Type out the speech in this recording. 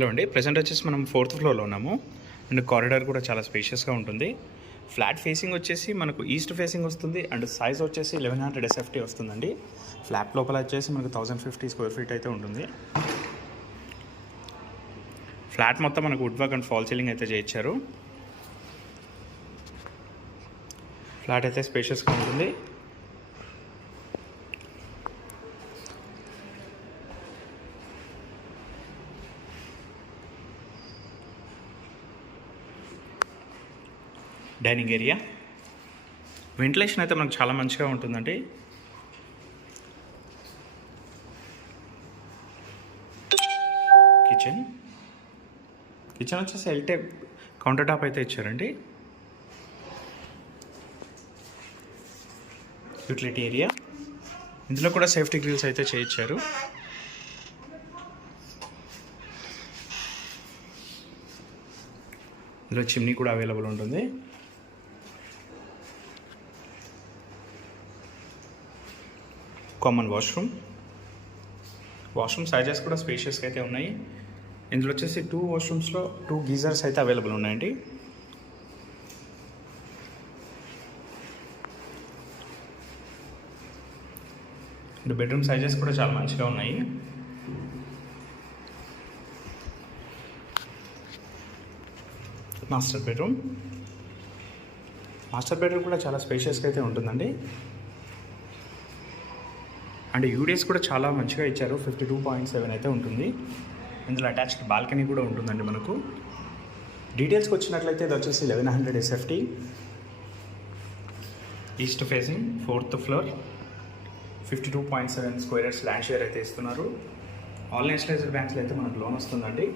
హలో అండి, ప్రెజెంట్ వచ్చేసి మనం 4th ఫ్లోర్లో ఉన్నాము. అండ్ కారిడార్ కూడా చాలా స్పేషియస్గా ఉంటుంది. ఫ్లాట్ ఫేసింగ్ వచ్చేసి మనకు ఈస్ట్ ఫేసింగ్ వస్తుంది. అండ్ సైజ్ వచ్చేసి 1100 SFT వస్తుందండి. ఫ్లాట్ లోపల వచ్చేసి మనకు 1050 స్క్వేర్ ఫీట్ అయితే ఉంటుంది. ఫ్లాట్ మొత్తం మనకు wood work and fall ceiling అయితే చేయించారు. ఫ్లాట్ అయితే స్పేషియస్గా ఉంటుంది. డైనింగ్ ఏరియా వెంటిలేషన్ అయితే మనకు చాలా మంచిగా ఉంటుందండి. కిచెన్ వచ్చేసి ఎల్టైప్ కౌంటర్ టాప్ అయితే ఇచ్చారండి. యూటిలిటీ ఏరియా, ఇందులో కూడా సేఫ్టీ గ్రిల్స్ అయితే చేయించారు. ఇందులో చిమ్నీ కూడా అవైలబుల్ ఉంటుంది. కామన్ వాష్రూమ్ సైజెస్ కూడా స్పేషియస్గా అయితే ఉన్నాయి. ఇందులో వచ్చేసి 2 వాష్రూమ్స్లో 2 గీజర్స్ అయితే అవైలబుల్ ఉన్నాయండి. అండ్ బెడ్రూమ్ సైజెస్ కూడా చాలా మంచిగా ఉన్నాయి. మాస్టర్ బెడ్రూమ్ కూడా చాలా స్పేషియస్గా అయితే ఉంటుందండి. అండ్ యూడిఎస్ కూడా చాలా మంచిగా ఇచ్చారు. 52.7 అయితే ఉంటుంది. ఇందులో అటాచ్డ్ బాల్కనీ కూడా ఉంటుందండి మనకు. డీటెయిల్స్కి వచ్చినట్లయితే ఇది వచ్చేసి 1100 SFT, east facing, 4th floor, 52.7 square yards land share అయితే ఇస్తున్నారు. ఆల్ నేషనలైజ్డ్ బ్యాంక్స్లో అయితే మనకు లోన్ వస్తుందండి.